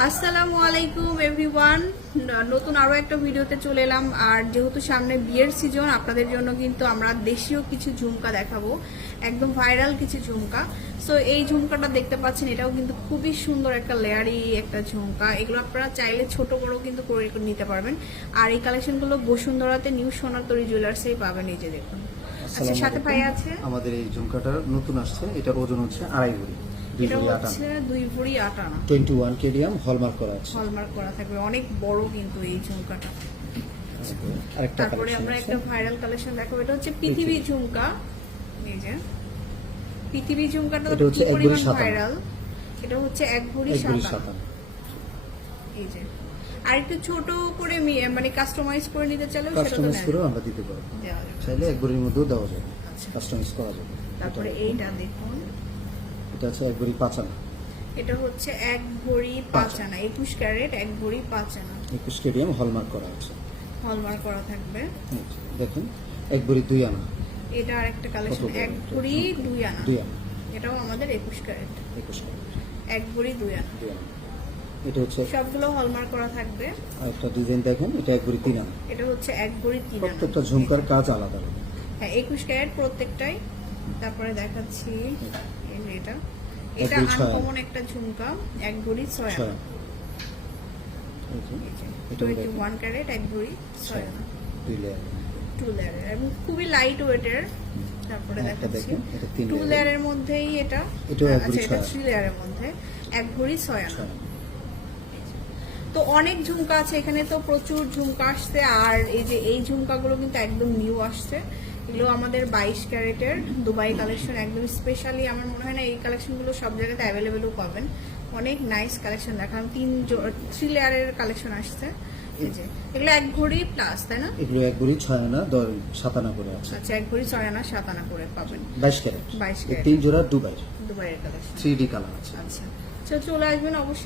আসসালামু আলাইকুম এভরিওয়ান, নতুন আরো একটা ভিডিওতে চলে এলাম। আর যেহেতু সামনে বিয়ের সিজন, আপনাদের জন্য কিন্তু আমরা দেশীয় কিছু ঝুমকা দেখাবো, একদম ভাইরাল কিছু ঝুমকা। সো এই ঝুমকাটা দেখতে পাচ্ছেন, এটাও কিন্তু খুবই সুন্দর একটা লেয়ারি একটা ঝুমকা। এগুলো আপনারা চাইলে ছোট বড় কিন্তু করে নিতে পারবেন। আর এই কালেকশনগুলো বসুন্ধরাতে নিউ সোনাতরী জুয়েলার্সেই পাবেন। এই যে দেখুন, আচ্ছা সাথে ভাই আছে। আমাদের এই ঝুমকাটা নতুন আসছে, এটার ওজন হচ্ছে 2.5 ভরি। এটা হচ্ছে 2 ভরি 8 আনা, 21 কেডিয়াম হলমার্ক করা আছে। হলমার্ক করা থাকবে, অনেক বড় কিন্তু এই ঝুমকাটা। আরেকটা তারপরে আমরা একটা ভাইরাল কালেকশন দেখাবো, এটা হচ্ছে পৃথিবী ঝুমকা। এই যে পৃথিবী ঝুমকাটা এটা হচ্ছে 1 ভরি 7 ভাইরাল। এটা হচ্ছে 1 ভরি 7 আনা। এই যে আর একটু ছোট করে মানে কাস্টমাইজ করে নিতে চাইলে সেটা তো কাস্টমাইজ করে আমরা দিতে পারবো, চাইলে 1 ভরির মধ্যেও দেওয়া যাবে, কাস্টমাইজ করা যাবে। তারপরে এইটা দেখুন, এটা হচ্ছে 1 ভরি 5 আনা। এটা হচ্ছে 1 ভরি 5 আনা, 21 ক্যারেট 1 ভরি 5 আনা, 21 কেডিয়াম হলমার্ক করা আছে। হলমার্ক করা থাকবে। দেখুন 1 ভরি 2 আনা। এটা আরেকটা কালেকশন 1 ভরি 2 আনা। 2 আনা, এটাও আমাদের 21 ক্যারেট 21 ক্যারেট 1 ভরি 2 আনা। 2 আনা। এটা হচ্ছে সবগুলো হলমার্ক করা থাকবে। আরেকটা ডিজাইন দেখেন, এটা 1 ভরি 3 আনা। এটা হচ্ছে 1 ভরি 3 আনা। প্রত্যেকটা ঝুমকার কাজ আলাদা আলাদা। হ্যাঁ 21 ক্যারেট প্রত্যেকটাই। তারপরে দেখাচ্ছি এই যে এটা আনকমন একটা ঝুমকা 1 ভরি 6 আনা। এটা 21 ক্যারেট 1 ভরি 6 আনা, 2 লেয়ারের এবং খুবই লাইট ওয়েটের। তারপরে দেখাচ্ছি 2 লেয়ারের মধ্যেই এটা, আচ্ছা এটা 3 লেয়ারের মধ্যে 1 ভরি 6 আনা। তো অনেক ঝুমকা আছে এখানে, তো প্রচুর ঝুমকা আসছে। আর এই যে এই ঝুমকাগুলো কিন্তু একদম নিউ আসছে, এগুলো আমাদের 22 ক্যারেটের দুবাই কালেকশন, একদম স্পেশালি। আমার মনে হয় না এই কালেকশনগুলো সব জায়গাতে অ্যাভেলেবেলও পাবেন। অনেক নাইস কালেকশন দেখালাম, 3 লেয়ারের কালেকশন আসছে। এই যে এগুলো 1 ভরি প্লাস, তাই না? এগুলো 1 ভরি 6 আনা 7 আনা করে আছে। আচ্ছা 1 ভরি 6 আনা 7 আনা করে পাবেন, 22 ক্যারেট। 22 ক্যারেট 3 জোড়া দুবাইয়ের দুবাইয়ের কালেকশন। 3D কালার আছে। আচ্ছা চলে আসবেন অবশ্যই।